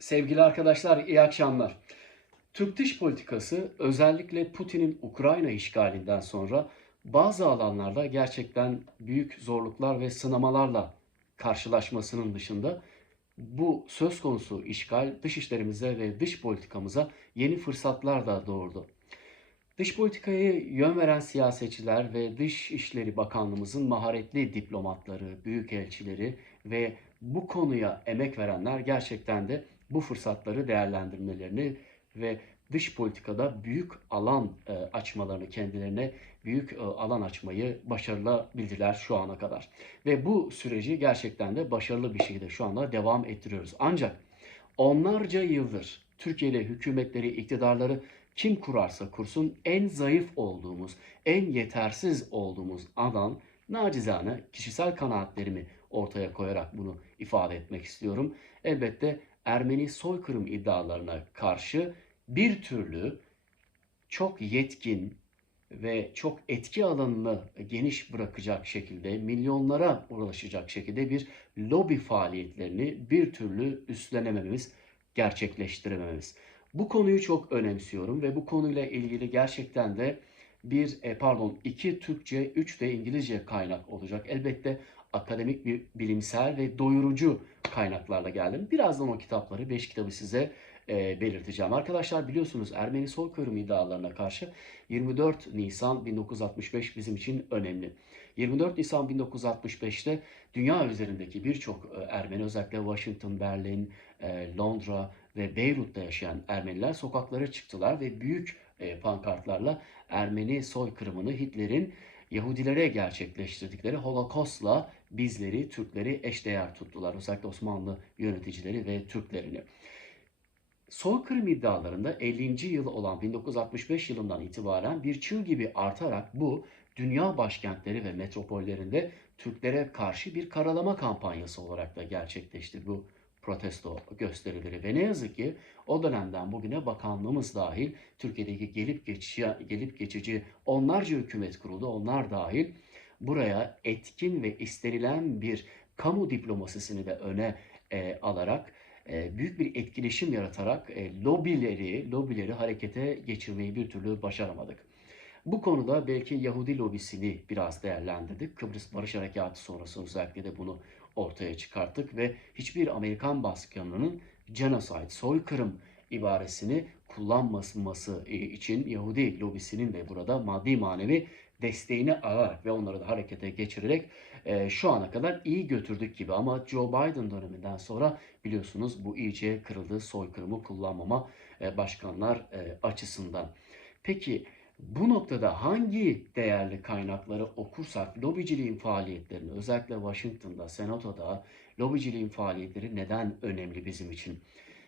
Sevgili arkadaşlar, iyi akşamlar. Türk dış politikası özellikle Putin'in Ukrayna işgalinden sonra bazı alanlarda gerçekten büyük zorluklar ve sınamalarla karşılaşmasının dışında bu söz konusu işgal dışişlerimize ve dış politikamıza yeni fırsatlar da doğurdu. Dış politikayı yön veren siyasetçiler ve Dışişleri Bakanlığımızın maharetli diplomatları, büyükelçileri ve bu konuya emek verenler gerçekten de bu fırsatları değerlendirmelerini ve dış politikada büyük alan e, açmalarını kendilerine büyük e, alan açmayı başarılabildiler şu ana kadar. Ve bu süreci gerçekten de başarılı bir şekilde şu anda devam ettiriyoruz. Ancak onlarca yıldır Türkiye'de hükümetleri, iktidarları kim kurarsa kursun en zayıf olduğumuz, en yetersiz olduğumuz alan nacizane kişisel kanaatlerimi ortaya koyarak bunu ifade etmek istiyorum. Elbette Ermeni soykırım iddialarına karşı bir türlü çok yetkin ve çok etki alanını geniş bırakacak şekilde milyonlara ulaşacak şekilde bir lobi faaliyetlerini bir türlü üstlenemememiz, gerçekleştiremememiz. Bu konuyu çok önemsiyorum ve bu konuyla ilgili gerçekten de bir e, pardon iki Türkçe, üç de İngilizce kaynak olacak. Elbette akademik bir bilimsel ve doyurucu kaynaklarla geldim. Birazdan o kitapları, beş kitabı size e, belirteceğim. Arkadaşlar biliyorsunuz Ermeni soykırım iddialarına karşı 24 Nisan 1965 bizim için önemli. 24 Nisan 1965'te dünya üzerindeki birçok e, Ermeni özellikle Washington, Berlin, e, Londra ve Beyrut'ta yaşayan Ermeniler sokaklara çıktılar ve büyük e, pankartlarla Ermeni soykırımını Hitler'in Yahudilere gerçekleştirdikleri Holokost'la bizleri, Türkleri eşdeğer tuttular. Özellikle Osmanlı yöneticileri ve Türklerini. Soykırım iddialarında 50. yıl olan 1965 yılından itibaren bir çığ gibi artarak bu dünya başkentleri ve metropollerinde Türklere karşı bir karalama kampanyası olarak da gerçekleşti bu protesto gösterileri ve ne yazık ki o dönemden bugüne bakanlığımız dahil Türkiye'deki gelip geçici, gelip geçici onlarca hükümet kuruldu onlar dahil buraya etkin ve istenilen bir kamu diplomasisini de öne e, alarak e, büyük bir etkileşim yaratarak e, lobileri lobileri harekete geçirmeyi bir türlü başaramadık. Bu konuda belki Yahudi lobisini biraz değerlendirdik. Kıbrıs Barış Harekatı sonrası özellikle de bunu ortaya çıkarttık ve hiçbir Amerikan baskınının genocide, soykırım ibaresini kullanmaması için Yahudi lobisinin de burada maddi manevi desteğini alarak ve onları da harekete geçirerek e, şu ana kadar iyi götürdük gibi. Ama Joe Biden döneminden sonra biliyorsunuz bu iyice kırıldı soykırımı kullanmama e, başkanlar e, açısından. Peki bu noktada hangi değerli kaynakları okursak lobiciliğin faaliyetlerini özellikle Washington'da, Senato'da lobiciliğin faaliyetleri neden önemli bizim için?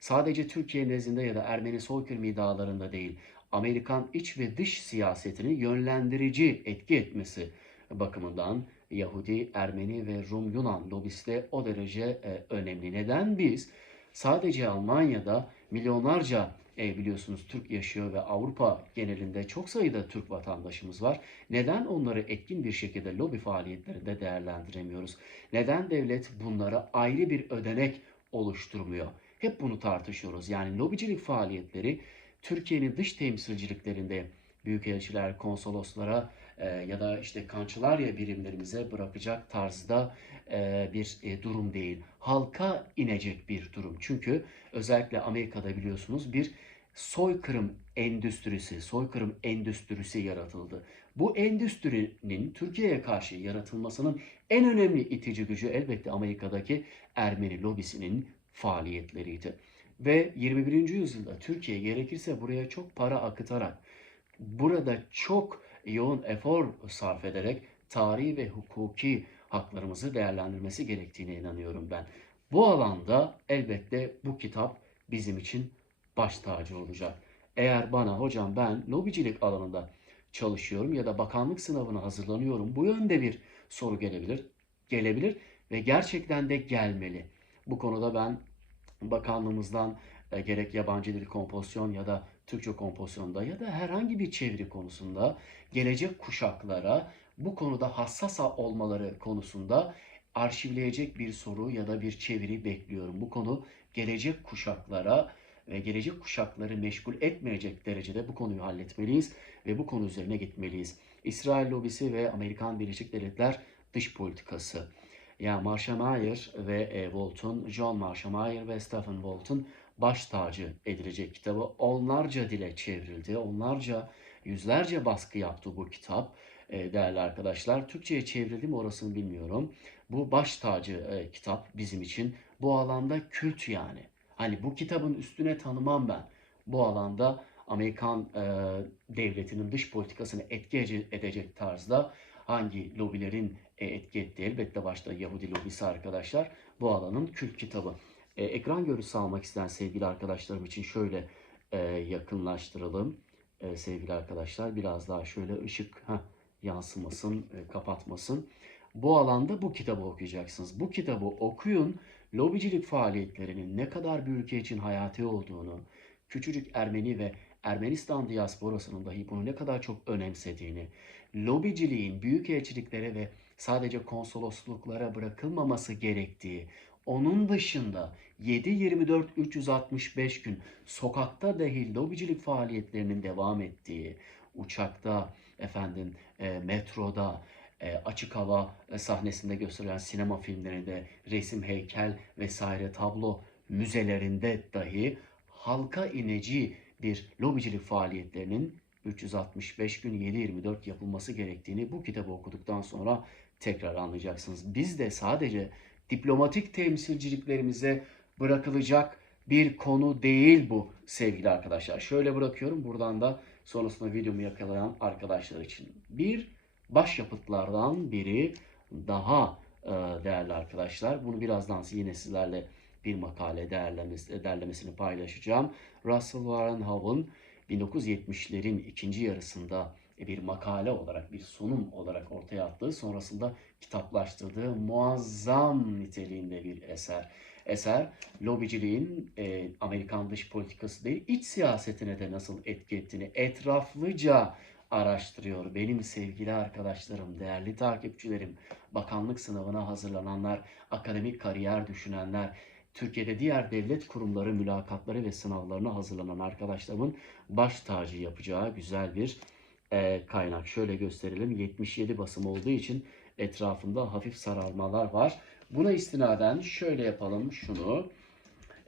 Sadece Türkiye nezdinde ya da Ermeni soykırım iddialarında değil, Amerikan iç ve dış siyasetini yönlendirici etki etmesi bakımından Yahudi, Ermeni ve Rum Yunan lobisi o derece e, önemli. Neden biz sadece Almanya'da milyonlarca e, biliyorsunuz Türk yaşıyor ve Avrupa genelinde çok sayıda Türk vatandaşımız var. Neden onları etkin bir şekilde lobi faaliyetlerinde değerlendiremiyoruz? Neden devlet bunlara ayrı bir ödenek oluşturmuyor? Hep bunu tartışıyoruz. Yani lobicilik faaliyetleri Türkiye'nin dış temsilciliklerinde büyükelçiler, konsoloslara e, ya da işte kançılarya birimlerimize bırakacak tarzda e, bir e, durum değil. Halka inecek bir durum. Çünkü özellikle Amerika'da biliyorsunuz bir soykırım endüstrisi, soykırım endüstrisi yaratıldı. Bu endüstrinin Türkiye'ye karşı yaratılmasının en önemli itici gücü elbette Amerika'daki Ermeni lobisinin faaliyetleriydi. Ve 21. yüzyılda Türkiye gerekirse buraya çok para akıtarak, burada çok yoğun efor sarf ederek tarihi ve hukuki haklarımızı değerlendirmesi gerektiğine inanıyorum ben. Bu alanda elbette bu kitap bizim için baş tacı olacak. Eğer bana hocam ben lobicilik alanında çalışıyorum ya da bakanlık sınavına hazırlanıyorum bu yönde bir soru gelebilir, gelebilir ve gerçekten de gelmeli. Bu konuda ben bakanlığımızdan e, gerek yabancı dil kompozisyon ya da Türkçe kompozisyonda ya da herhangi bir çeviri konusunda gelecek kuşaklara bu konuda hassas olmaları konusunda arşivleyecek bir soru ya da bir çeviri bekliyorum. Bu konu gelecek kuşaklara ve gelecek kuşakları meşgul etmeyecek derecede bu konuyu halletmeliyiz ve bu konu üzerine gitmeliyiz. İsrail lobisi ve Amerikan Birleşik Devletler dış politikası. Yani Marshall Mayer ve e, Walton, John Marshall Mayer ve Stephen Walton baş tacı edilecek kitabı onlarca dile çevrildi. Onlarca, yüzlerce baskı yaptı bu kitap e, değerli arkadaşlar. Türkçe'ye çevrildi mi orasını bilmiyorum. Bu baş tacı e, kitap bizim için. Bu alanda kült yani. Hani bu kitabın üstüne tanımam ben. Bu alanda Amerikan e, devletinin dış politikasını etki ece- edecek tarzda hangi lobilerin etki ettiği elbette başta Yahudi lobisi arkadaşlar bu alanın kült kitabı. E, ekran görüntüsü almak isteyen sevgili arkadaşlarım için şöyle e, yakınlaştıralım e, sevgili arkadaşlar. Biraz daha şöyle ışık heh, yansımasın, e, kapatmasın. Bu alanda bu kitabı okuyacaksınız. Bu kitabı okuyun. Lobicilik faaliyetlerinin ne kadar bir ülke için hayati olduğunu, küçücük Ermeni ve Ermenistan diasporasının dahi bunu ne kadar çok önemsediğini, lobiciliğin büyük elçiliklere ve sadece konsolosluklara bırakılmaması gerektiği, onun dışında 7-24 365 gün sokakta dahil lobicilik faaliyetlerinin devam ettiği, uçakta, efendim e, metroda, e, açık hava e, sahnesinde gösterilen sinema filmlerinde, resim, heykel vesaire tablo müzelerinde dahi halka ineci bir lobicilik faaliyetlerinin 365 gün 7-24 yapılması gerektiğini bu kitabı okuduktan sonra tekrar anlayacaksınız. Biz de sadece diplomatik temsilciliklerimize bırakılacak bir konu değil bu sevgili arkadaşlar. Şöyle bırakıyorum buradan da sonrasında videomu yakalayan arkadaşlar için. Bir başyapıtlardan biri daha e, değerli arkadaşlar. Bunu birazdan yine sizlerle bir makale değerlemesi, derlemesini paylaşacağım. Russell Warren Howe'ın 1970'lerin ikinci yarısında bir makale olarak, bir sunum olarak ortaya attığı, sonrasında kitaplaştırdığı muazzam niteliğinde bir eser. Eser, lobiciliğin e, Amerikan dış politikası değil, iç siyasetine de nasıl etki ettiğini etraflıca araştırıyor. Benim sevgili arkadaşlarım, değerli takipçilerim, bakanlık sınavına hazırlananlar, akademik kariyer düşünenler, Türkiye'de diğer devlet kurumları mülakatları ve sınavlarına hazırlanan arkadaşlarımın baş tacı yapacağı güzel bir e, kaynak. Şöyle gösterelim. 77 basım olduğu için etrafında hafif sararmalar var. Buna istinaden şöyle yapalım şunu.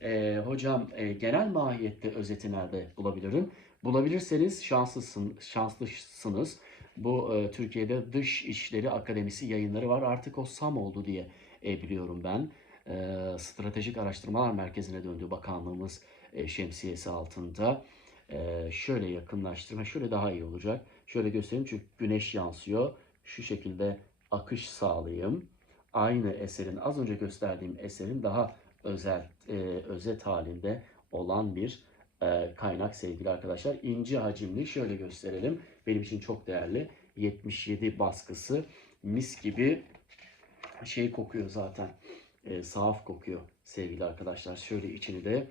E, hocam e, genel mahiyette özeti nerede bulabilirim? Bulabilirseniz şanslısın, şanslısınız. Bu e, Türkiye'de Dış İşleri Akademisi yayınları var. Artık o SAM oldu diye e, biliyorum ben. E, Stratejik Araştırmalar Merkezi'ne döndü bakanlığımız e, şemsiyesi altında. E, şöyle yakınlaştırma, şöyle daha iyi olacak. Şöyle göstereyim çünkü güneş yansıyor. Şu şekilde akış sağlayayım. Aynı eserin, az önce gösterdiğim eserin daha özel, e, özet halinde olan bir e, kaynak sevgili arkadaşlar. İnce hacimli şöyle gösterelim. Benim için çok değerli. 77 baskısı mis gibi şey kokuyor zaten. E, sahaf kokuyor sevgili arkadaşlar. Şöyle içini de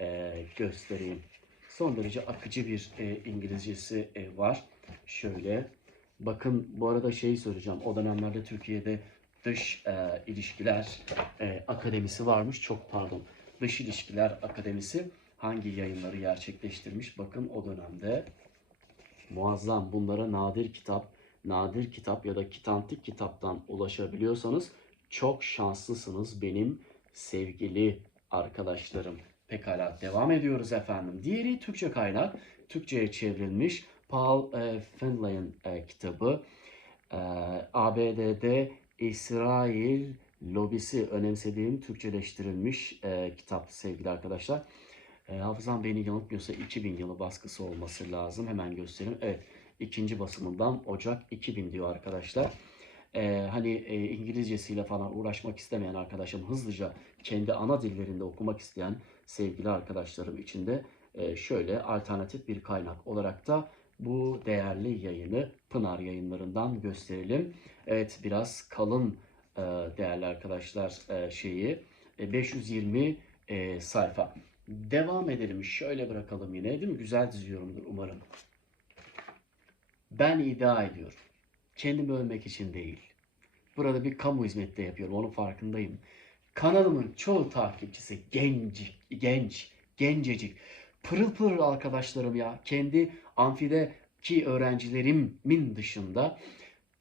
e, göstereyim. Son derece akıcı bir e, İngilizcesi e, var. Şöyle bakın bu arada şeyi söyleyeceğim. O dönemlerde Türkiye'de dış e, ilişkiler e, akademisi varmış. Çok pardon. Dış ilişkiler akademisi hangi yayınları gerçekleştirmiş? Bakın o dönemde muazzam bunlara nadir kitap, nadir kitap ya da kitantik kitaptan ulaşabiliyorsanız çok şanslısınız benim sevgili arkadaşlarım. Pekala devam ediyoruz efendim. Diğeri Türkçe kaynak. Türkçe'ye çevrilmiş Paul e, Finlay'ın e, kitabı. E, ABD'de İsrail lobisi önemsediğim Türkçeleştirilmiş e, kitap sevgili arkadaşlar. E, hafızam beni yanıltmıyorsa 2000 yılı baskısı olması lazım. Hemen göstereyim. Evet ikinci basımından Ocak 2000 diyor arkadaşlar. E, hani e, İngilizcesiyle falan uğraşmak istemeyen arkadaşım hızlıca kendi ana dillerinde okumak isteyen sevgili arkadaşlarım için de e, şöyle alternatif bir kaynak olarak da bu değerli yayını Pınar yayınlarından gösterelim. Evet biraz kalın e, değerli arkadaşlar e, şeyi e, 520 e, sayfa. Devam edelim. Şöyle bırakalım yine değil mi? Güzel diziyorumdur umarım. Ben iddia ediyorum. Kendimi övmek için değil. burada bir kamu hizmeti yapıyorum. Onun farkındayım. Kanalımın çoğu takipçisi genç, genç, gencecik. Pırıl pırıl arkadaşlarım ya. Kendi amfideki öğrencilerimin dışında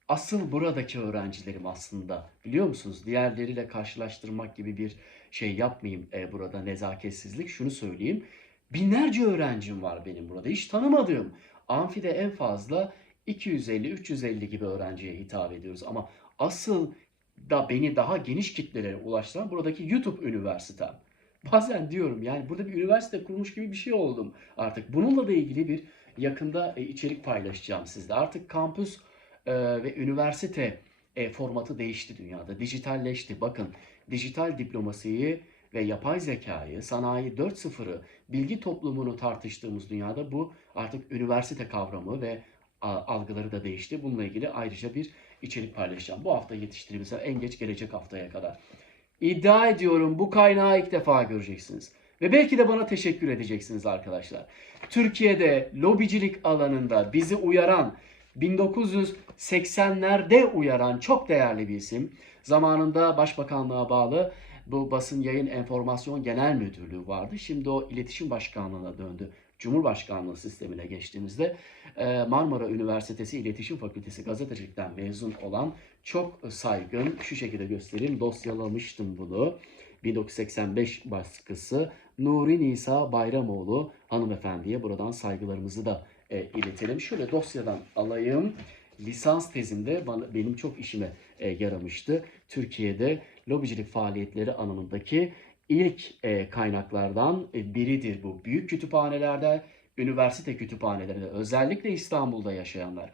asıl buradaki öğrencilerim aslında. Biliyor musunuz? Diğerleriyle karşılaştırmak gibi bir şey yapmayayım e, burada nezaketsizlik. Şunu söyleyeyim. Binlerce öğrencim var benim burada. Hiç tanımadığım. Amfide en fazla 250-350 gibi öğrenciye hitap ediyoruz. Ama asıl da beni daha geniş kitlelere ulaştıran buradaki YouTube üniversitem. Bazen diyorum yani burada bir üniversite kurmuş gibi bir şey oldum artık. Bununla da ilgili bir yakında e, içerik paylaşacağım sizle. Artık kampüs e, ve üniversite e, formatı değişti dünyada. Dijitalleşti. Bakın dijital diplomasiyi ve yapay zekayı, sanayi 4.0'ı, bilgi toplumunu tartıştığımız dünyada bu artık üniversite kavramı ve algıları da değişti. Bununla ilgili ayrıca bir içerik paylaşacağım. Bu hafta yetiştirilirse en geç gelecek haftaya kadar. İddia ediyorum bu kaynağı ilk defa göreceksiniz. Ve belki de bana teşekkür edeceksiniz arkadaşlar. Türkiye'de lobicilik alanında bizi uyaran, 1980'lerde uyaran çok değerli bir isim. Zamanında Başbakanlığa bağlı bu basın yayın enformasyon genel müdürlüğü vardı. Şimdi o iletişim başkanlığına döndü. Cumhurbaşkanlığı sistemine geçtiğimizde e, Marmara Üniversitesi İletişim Fakültesi gazetecilikten mezun olan çok saygın, şu şekilde göstereyim, dosyalamıştım bunu. 1985 baskısı Nuri Nisa Bayramoğlu hanımefendiye buradan saygılarımızı da e, iletelim. Şöyle dosyadan alayım. Lisans tezimde bana, benim çok işime e, yaramıştı. Türkiye'de lobicilik faaliyetleri alanındaki ilk e, kaynaklardan e, biridir bu. Büyük kütüphanelerde, üniversite kütüphanelerinde, özellikle İstanbul'da yaşayanlar.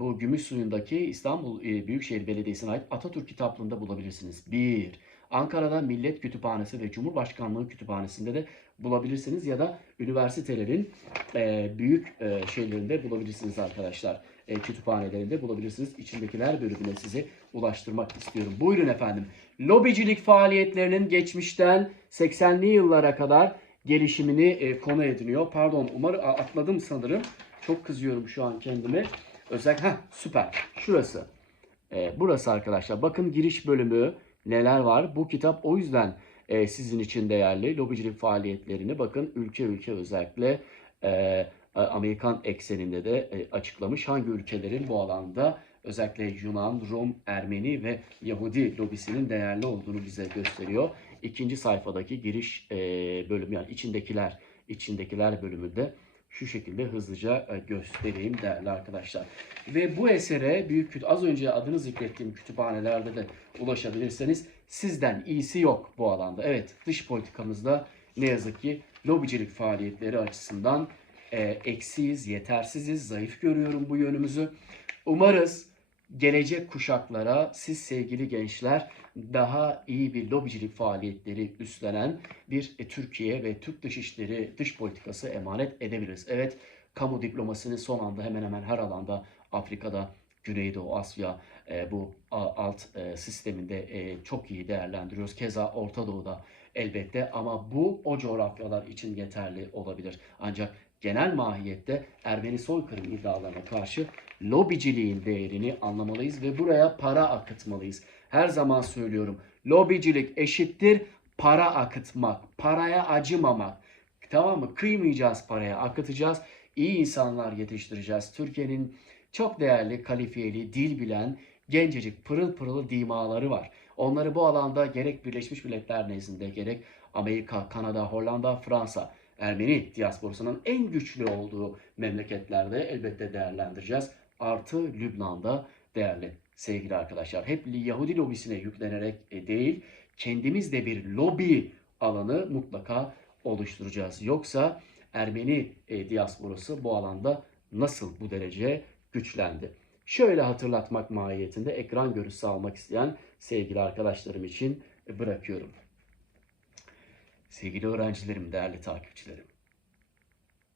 Bu Gümüşsuyu'ndaki İstanbul e, Büyükşehir Belediyesi'ne ait Atatürk kitaplığında bulabilirsiniz. Bir. Ankara'da Millet Kütüphanesi ve Cumhurbaşkanlığı Kütüphanesi'nde de bulabilirsiniz ya da üniversitelerin e, büyük e, şeylerinde bulabilirsiniz arkadaşlar. E, kütüphanelerinde bulabilirsiniz. İçindekiler bölümüne sizi ulaştırmak istiyorum. Buyurun efendim. Lobicilik faaliyetlerinin geçmişten 80'li yıllara kadar gelişimini e, konu ediniyor. Pardon umarım atladım sanırım. Çok kızıyorum şu an kendime. Özel, ha süper. Şurası. E, burası arkadaşlar. Bakın giriş bölümü neler var. Bu kitap o yüzden e, sizin için değerli. Lobicilik faaliyetlerini bakın ülke ülke özellikle e, Amerikan ekseninde de e, açıklamış. Hangi ülkelerin bu alanda özellikle Yunan, Rum, Ermeni ve Yahudi lobisinin değerli olduğunu bize gösteriyor. İkinci sayfadaki giriş e, bölümü yani içindekiler içindekiler bölümünde şu şekilde hızlıca e, göstereyim değerli arkadaşlar. Ve bu esere büyük az önce adını zikrettiğim kütüphanelerde de ulaşabilirseniz sizden iyisi yok bu alanda. Evet dış politikamızda ne yazık ki lobicilik faaliyetleri açısından e, eksiyiz, yetersiziz, zayıf görüyorum bu yönümüzü. Umarız gelecek kuşaklara siz sevgili gençler daha iyi bir lobicilik faaliyetleri üstlenen bir e, Türkiye ve Türk dışişleri dış politikası emanet edebiliriz. Evet kamu diplomasini son anda hemen hemen her alanda Afrika'da, Güneydoğu Asya e, bu alt e, sisteminde e, çok iyi değerlendiriyoruz. Keza Orta Doğu'da elbette ama bu o coğrafyalar için yeterli olabilir. Ancak genel mahiyette Ermeni soykırım iddialarına karşı lobiciliğin değerini anlamalıyız ve buraya para akıtmalıyız. Her zaman söylüyorum. Lobicilik eşittir para akıtmak, paraya acımamak. Tamam mı? Kıymayacağız paraya, akıtacağız. İyi insanlar yetiştireceğiz. Türkiye'nin çok değerli, kalifiyeli, dil bilen, gencecik, pırıl pırıl dimaları var. Onları bu alanda gerek Birleşmiş Milletler nezdinde gerek Amerika, Kanada, Hollanda, Fransa, Ermeni diasporusunun en güçlü olduğu memleketlerde elbette değerlendireceğiz. Artı Lübnan'da değerli sevgili arkadaşlar. Hep Yahudi lobisine yüklenerek e, değil, kendimiz de bir lobi alanı mutlaka oluşturacağız. Yoksa Ermeni e, diasporası bu alanda nasıl bu derece güçlendi? Şöyle hatırlatmak mahiyetinde ekran görüntüsü almak isteyen sevgili arkadaşlarım için bırakıyorum. Sevgili öğrencilerim, değerli takipçilerim.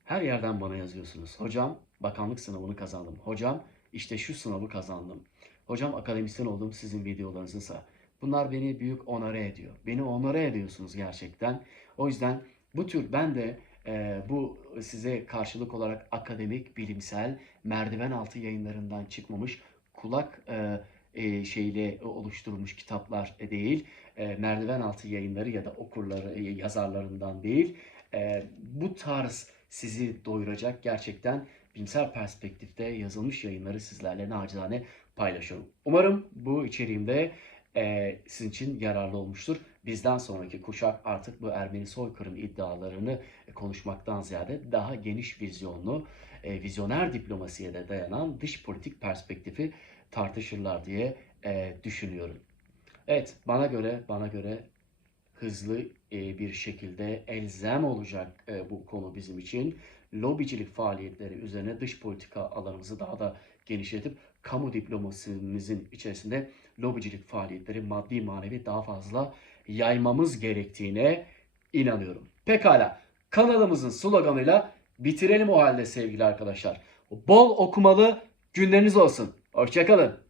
Her yerden bana yazıyorsunuz. Hocam bakanlık sınavını kazandım. Hocam işte şu sınavı kazandım. Hocam akademisyen oldum sizin videolarınızsa. Bunlar beni büyük onore ediyor. Beni onore ediyorsunuz gerçekten. O yüzden bu tür ben de e, bu size karşılık olarak akademik, bilimsel, merdiven altı yayınlarından çıkmamış kulak e, e, şeyle oluşturulmuş kitaplar değil. E, merdiven altı yayınları ya da okurları, e, yazarlarından değil. E, bu tarz sizi doyuracak gerçekten bilimsel perspektifte yazılmış yayınları sizlerle nacizane paylaşıyorum. Umarım bu içeriğimde e, sizin için yararlı olmuştur. Bizden sonraki kuşak artık bu Ermeni soykırım iddialarını konuşmaktan ziyade daha geniş vizyonlu, e, vizyoner diplomasiye de dayanan dış politik perspektifi tartışırlar diye e, düşünüyorum. Evet, bana göre bana göre hızlı e, bir şekilde elzem olacak e, bu konu bizim için. Lobicilik faaliyetleri üzerine dış politika alanımızı daha da genişletip kamu diplomasimizin içerisinde lobicilik faaliyetleri maddi manevi daha fazla yaymamız gerektiğine inanıyorum. Pekala kanalımızın sloganıyla bitirelim o halde sevgili arkadaşlar. Bol okumalı günleriniz olsun. Hoşçakalın.